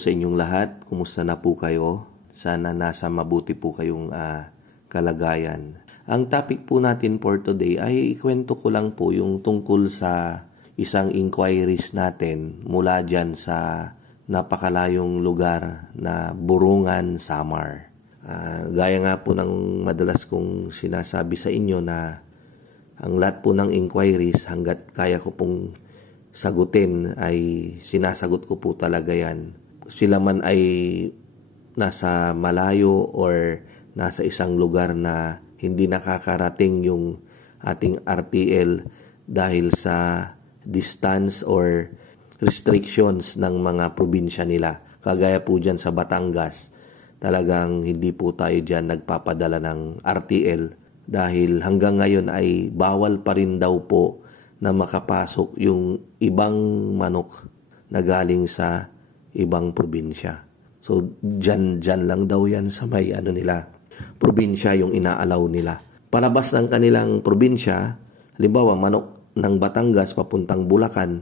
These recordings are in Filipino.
sa inyong lahat. Kumusta na po kayo? Sana nasa mabuti po kayong kalagayan. Ang topic po natin for today ay ikwento ko lang po yung tungkol sa isang inquiries natin mula dyan sa napakalayong lugar na Burungan, Samar. Gaya nga po ng madalas kong sinasabi sa inyo na ang lahat po ng inquiries hanggat kaya ko pong sagutin ay sinasagot ko po talaga yan. Sila man ay nasa malayo or nasa isang lugar na hindi nakakarating yung ating RTL dahil sa distance or restrictions ng mga probinsya nila. Kagaya po dyan sa Batangas, talagang hindi po tayo dyan nagpapadala ng RTL dahil hanggang ngayon ay bawal pa rin daw po na makapasok yung ibang manok na galing sa ibang probinsya. So, dyan lang daw yan sa may probinsya yung inaalaw nila. Palabas ng kanilang probinsya, halimbawa manok ng Batangas papuntang Bulacan,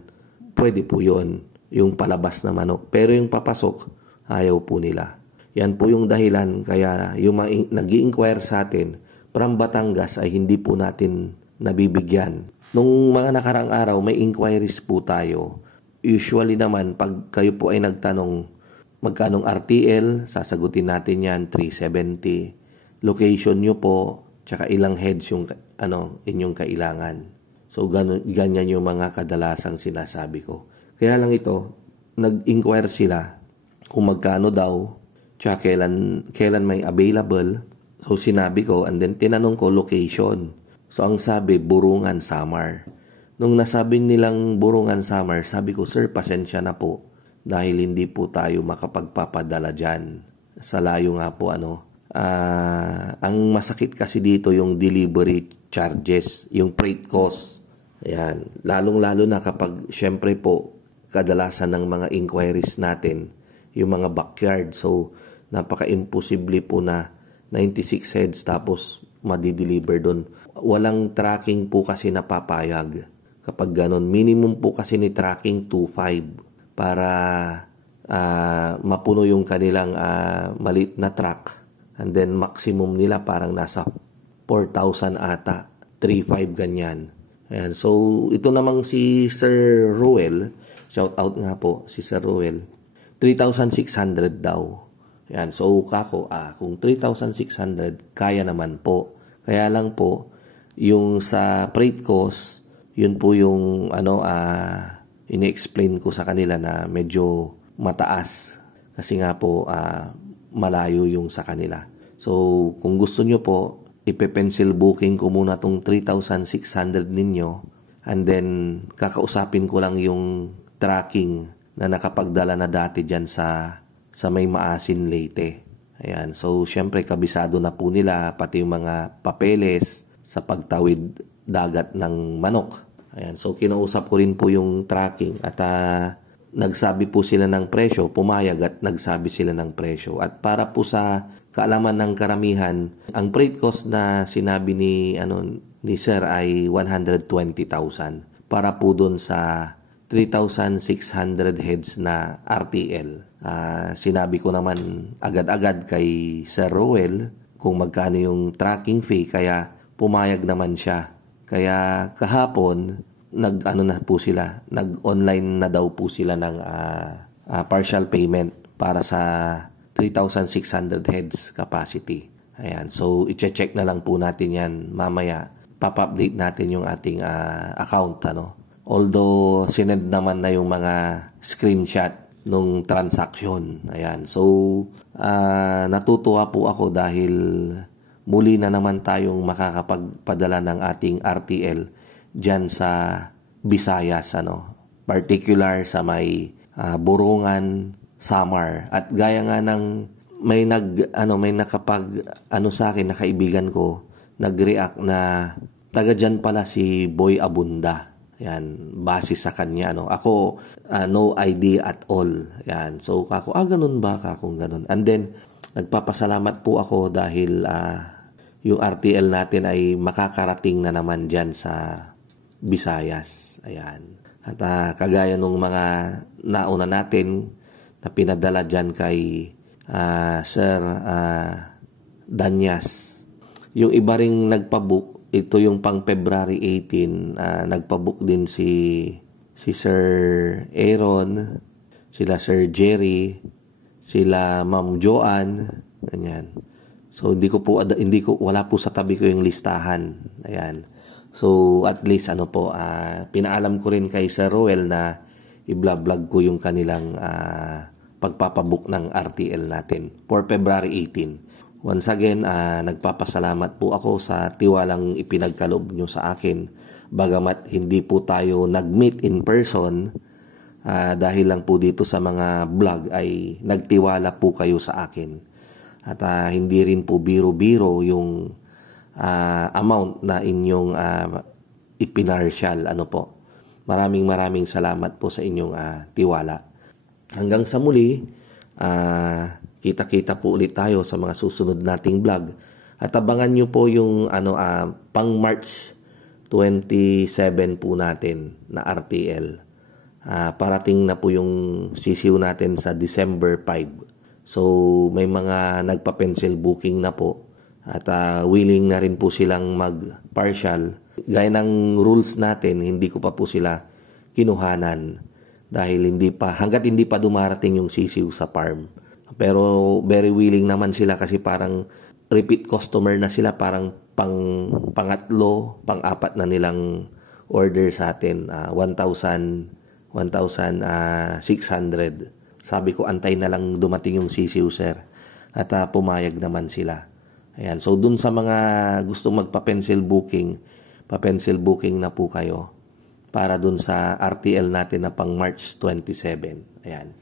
pwede po yun, yung palabas na manok. Pero yung papasok, ayaw po nila. Yan po yung dahilan kaya yung nag-i-inquire sa atin from Batangas ay hindi po natin nabibigyan. Nung mga nakarang araw, may inquiries po tayo. Usually naman, pag kayo po ay nagtanong magkanong RTL, sasagutin natin yan, 370. Location nyo po, tsaka ilang heads yung inyong kailangan. So, ganyan yung mga kadalasang sinasabi ko. Kaya lang ito, nag-inquire sila kung magkano daw, tsaka kailan may available. So, sinabi ko, and then tinanong ko location. So, ang sabi, Burungan, Samar. Nung nasabi nilang Burungan, Samar, sabi ko, sir, pasensya na po dahil hindi po tayo makapagpapadala dyan. Sa layo nga po, ang masakit kasi dito yung delivery charges, yung freight cost. Ayan. Lalong-lalo na kapag, syempre po, kadalasan ng mga inquiries natin, yung mga backyard. So, napaka-imposible po na 96 heads tapos madideliver doon. Walang tracking po kasi napapayag. Kapag ganon, minimum po kasi ni tracking 2.5 para mapuno yung kanilang maliit na truck. And then maximum nila parang nasa 4,000 ata, 3.5 ganyan. Ayan. So ito namang si Sir Ruel, shout out nga po si Sir Ruel, 3,600 daw. Ayan. So kako, kung 3,600 kaya naman po. Kaya lang po, yung sa freight cost, yun po yung ini-explain ko sa kanila na medyo mataas. Kasi nga po, malayo yung sa kanila. So, kung gusto nyo po, ipe-pencil booking ko muna tong 3,600 ninyo. And then, kakausapin ko lang yung tracking na nakapagdala na dati dyan sa may Maasin, Leyte. Ayan. So, syempre, kabisado na po nila pati yung mga papeles sa pagtawid dagat ng manok. Ayan. So, kinausap ko rin po yung tracking at nagsabi po sila ng presyo, pumayag at nagsabi sila ng presyo. At para po sa kaalaman ng karamihan, ang freight cost na sinabi ni Sir ay 120,000 para po doon sa 3,600 heads na RTL. Sinabi ko naman agad-agad kay Sir Roel kung magkano yung tracking fee, kaya pumayag naman siya. Kaya kahapon, nag-online na daw po sila ng partial payment para sa 3,600 heads capacity. Ayan. So, i-check na lang po natin yan mamaya. Papa-update natin yung ating account. Although, sinend naman na yung mga screenshot nung transaction. Ayan. So, natutuwa po ako dahil muli na naman tayong makakapagpadala ng ating RTL dyan sa Visayas, particular sa may Burungan, Samar. At gaya nga ng may nakapag sa akin na kaibigan ko, nag-react na taga dyan pala si Boy Abunda. Yan, base sa kanya, Ako, no idea at all. Yan. So, ganun ba? Ganun. And then, nagpapasalamat po ako dahil yung RTL natin ay makakarating na naman dyan sa Visayas. Ayan. At kagaya nung mga nauna natin na na pinadala dyan kay Sir Danyas. Yung iba ring nagpabook, ito yung pang February 18, nagpabook din si Sir Aaron, sila Sir Jerry, sila Ma'am Joanne, ganyan. So wala po sa tabi ko yung listahan. Ayan. So at least pinaalam ko rin kay Sir Roel na i-vlog ko yung kanilang pagpapabook ng RTL natin for February 18. Once again, nagpapasalamat po ako sa tiwalang ipinagkaloob nyo sa akin. Bagamat hindi po tayo nag-meet in person, dahil lang po dito sa mga vlog ay nagtiwala po kayo sa akin. At hindi rin po biro-biro yung amount na inyong ipinarsyal. Maraming salamat po sa inyong tiwala. Hanggang sa muli, kita-kita po ulit tayo sa mga susunod nating vlog. At abangan nyo po yung pang March 27 po natin na RTL. Parating na po yung sisiw natin sa December 5. So may mga nagpa-pencil booking na po. At willing na rin po silang mag-partial. Gaya ng rules natin, hindi ko pa po sila kinuhanan dahil hanggat hindi pa dumarating yung sisiw sa farm. Pero very willing naman sila kasi parang repeat customer na sila, parang pangatlo, pang-apat na nilang order sa atin, 1,600. Sabi ko, antay na lang dumating yung sisiw, sir. At pumayag naman sila. Ayan. So, dun sa mga gusto magpa-pencil booking, pa-pencil booking na po kayo para dun sa RTL natin na pang March 27. Ayan.